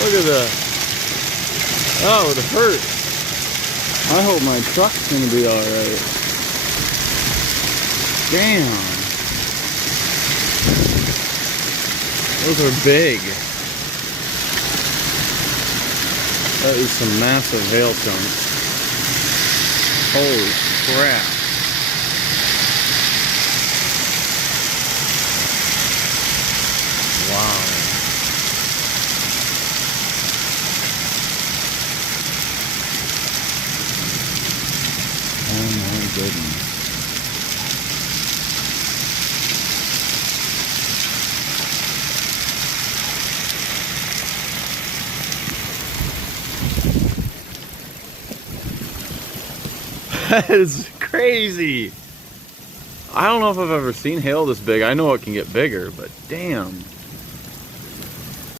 Look at that. That would hurt. I hope my truck's gonna be alright. Damn. Those are big. That is some massive hailstones. Holy crap. Wow. Oh my goodness. That is crazy. I don't know if I've ever seen hail this big. I know it can get bigger, but damn.